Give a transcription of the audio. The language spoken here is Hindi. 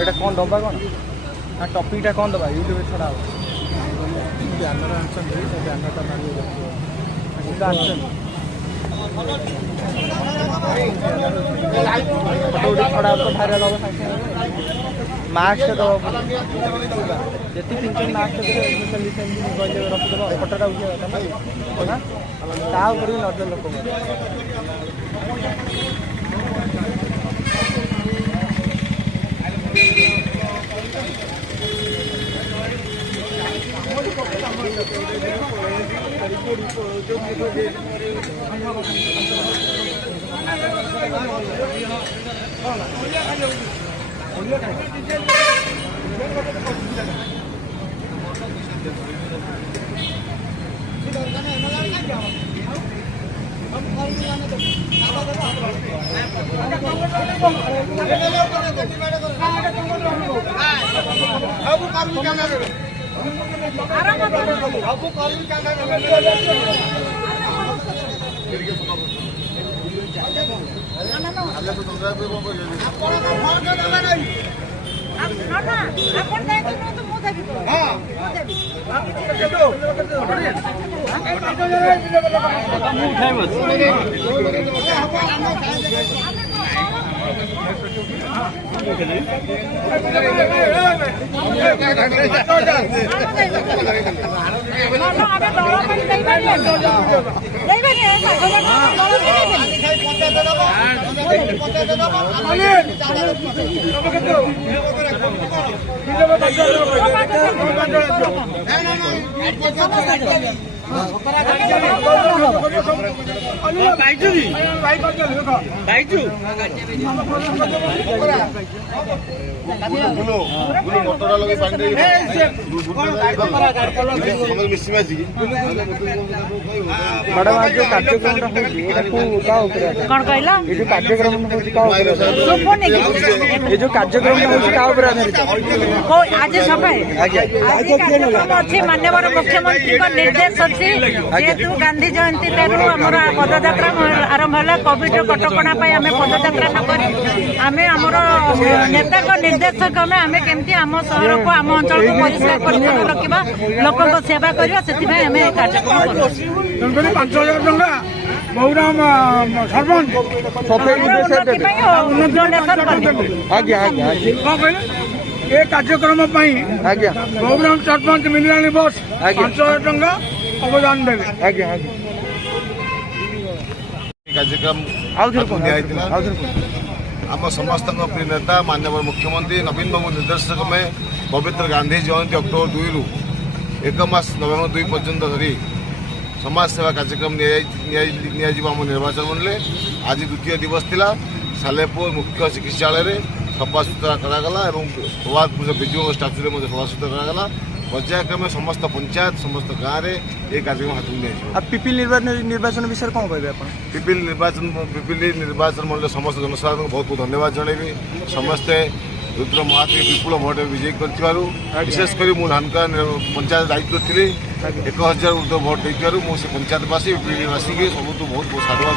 এটা कौन दबा कौन हाँ टॉपिकटा कौन दबा यूट्यूब छड़ा बैनर आंसर बैनरटा मारिए फोटो छड़ा तो भाइराल हम मास्क दब जी पिंचन मास्क रखिदेव फोटोटा उठे नजर लोक मैडम आज जो कार्यक्रम कौन कहला जो कार्यक्रम जो कार्यक्रम आज अच्छी माननीय मुख्यमंत्री निर्देश अच्छी जेहेतु गांधी जयंती तेरू आमर पदयात्रा आरंभ है कोविड कटकणा आम पदयात्रा नक आम नेता निर्देश क्रमे आम केमती आम सहर को आम अंचल को परिष्कार परिच्छन्न रखा लोक सेवा करवा से कार्यक्रम कर 5,000 टंका बहुराम सरपंच ये कार्यक्रम बहुराम सरपंच मिलानी बस 5,000 टंका अवदान देवे कार्यक्रम आम समस्त प्रिय नेता माननीय मुख्यमंत्री नवीन बाबू निर्देशक में पवित्र गांधी जयंती अक्टोबर 2 रु 1 मास नवेम्बर 2 पर्यंत धरी समाज सेवा कार्यक्रम आम निर्वाचन मंडल आज द्वितीय दिवस थिला सालेपुर मुख्य चिकित्सालय सफा सुतरा करागला और प्रभातपुर विजु स्टाच्यू में सफा सुतरा करागला पर्यायक्रमे समस्त पंचायत समस्त गाँव में ये कार्यक्रम हाथ में पिपिल निर्वाचन विषय कौन कहे आप पिपिल निर्वाचन मंडल समस्त जनसाधारण को बहुत बहुत धन्यवाद जनइबी समस्ते रुद्र महाती विपुल भोट विजयी कर विशेषकर मुझे धानका पंचायत दायित्व थी 1,000 ऊर्ध भोट देखार मुझे पंचायतवासी पिपिलवासी के सब बहुत बहुत साधुवाद।